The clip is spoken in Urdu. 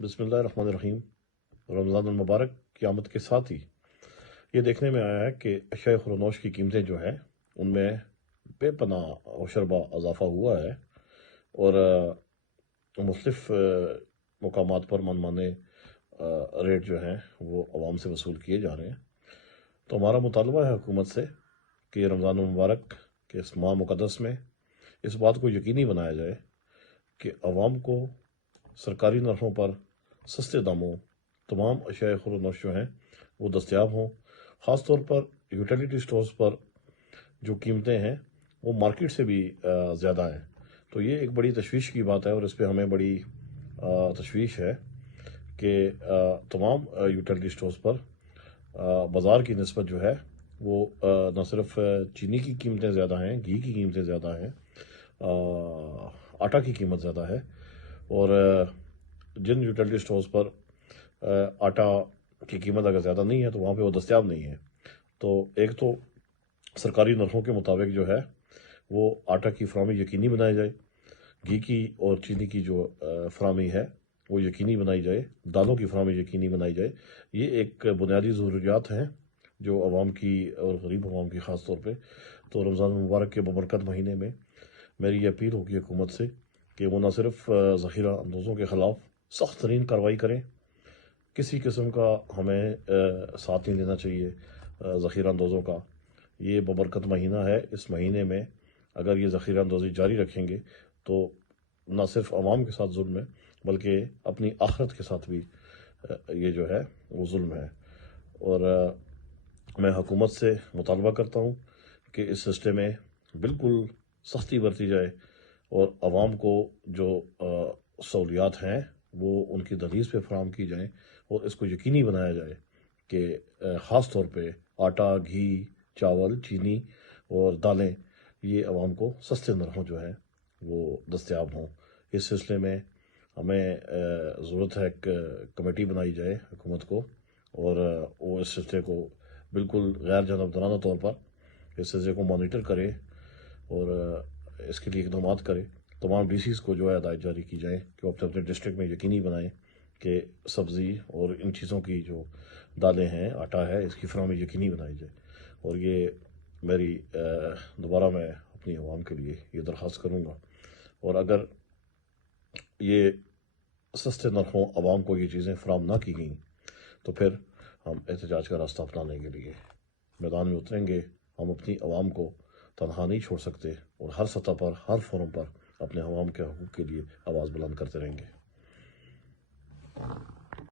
بسم اللہ الرحمن الرحیم۔ رمضان المبارک کی آمد کے ساتھ ہی یہ دیکھنے میں آیا ہے کہ اشیاء خورنوش کی قیمتیں جو ہیں ان میں بے پناہ و شربہ اضافہ ہوا ہے، اور مختلف مقامات پر من مانے ریٹ جو ہیں وہ عوام سے وصول کیے جا رہے ہیں۔ تو ہمارا مطالبہ ہے حکومت سے کہ رمضان المبارک کے اس ماہ مقدس میں اس بات کو یقینی بنایا جائے کہ عوام کو سرکاری نرخوں پر سستے داموں تمام اشیاء خورنوش جو ہیں وہ دستیاب ہوں۔ خاص طور پر یوٹیلیٹی سٹورز پر جو قیمتیں ہیں وہ مارکیٹ سے بھی زیادہ ہیں، تو یہ ایک بڑی تشویش کی بات ہے، اور اس پہ ہمیں بڑی تشویش ہے کہ تمام یوٹیلیٹی سٹورز پر بازار کی نسبت جو ہے وہ نہ صرف چینی کی قیمتیں زیادہ ہیں، گھی کی قیمتیں زیادہ ہیں، آٹا کی قیمت زیادہ ہے، اور جن یوٹیلیٹی سٹورز پر آٹا کی قیمت اگر زیادہ نہیں ہے تو وہاں پہ وہ دستیاب نہیں ہے۔ تو ایک تو سرکاری نرخوں کے مطابق جو ہے وہ آٹا کی فراہمی یقینی بنائی جائے، گھی کی اور چینی کی جو فراہمی ہے وہ یقینی بنائی جائے، دالوں کی فراہمی یقینی بنائی جائے۔ یہ ایک بنیادی ضروریات ہیں جو عوام کی اور غریب عوام کی خاص طور پہ۔ تو رمضان المبارک کے ببرکت مہینے میں میری یہ اپیل ہوگی حکومت سے کہ وہ نہ صرف ذخیرہ اندوزوں کے خلاف سخت ترین کارروائی کریں، کسی قسم کا ہمیں ساتھ نہیں لینا چاہیے ذخیرہ اندوزوں کا۔ یہ ببرکت مہینہ ہے، اس مہینے میں اگر یہ ذخیرہ اندوزی جاری رکھیں گے تو نہ صرف عوام کے ساتھ ظلم ہے بلکہ اپنی آخرت کے ساتھ بھی یہ جو ہے وہ ظلم ہے۔ اور میں حکومت سے مطالبہ کرتا ہوں کہ اس سلسلے میں بالکل سختی برتی جائے اور عوام کو جو سہولیات ہیں وہ ان کی دہلیز پہ فراہم کی جائیں، اور اس کو یقینی بنایا جائے کہ خاص طور پہ آٹا، گھی، چاول، چینی اور دالیں یہ عوام کو سستے نرخوں جو ہے وہ دستیاب ہوں۔ اس سلسلے میں ہمیں ضرورت ہے ایک کمیٹی بنائی جائے حکومت کو، اور وہ اس سلسلے کو بالکل غیر جانبدارانہ طور پر اس سلسلے کو مانیٹر کرے اور اس کے لیے اقدامات کرے۔ تمام ڈی سیز کو جو ہے ہدایت جاری کی جائیں کہ وہ اپنے اپنے ڈسٹرکٹ میں یقینی بنائیں کہ سبزی اور ان چیزوں کی جو دالیں ہیں، آٹا ہے، اس کی فراہمی یقینی بنائی جائے۔ اور یہ میری دوبارہ میں اپنی عوام کے لیے یہ درخواست کروں گا، اور اگر یہ سستے نرخوں عوام کو یہ چیزیں فراہم نہ کی گئیں تو پھر ہم احتجاج کا راستہ اپنانے کے لیے میدان میں اتریں گے۔ ہم اپنی عوام کو تنہا نہیں چھوڑ سکتے، اور ہر سطح پر، ہر فورم پر اپنے عوام کے حقوق کے لیے آواز بلند کرتے رہیں گے۔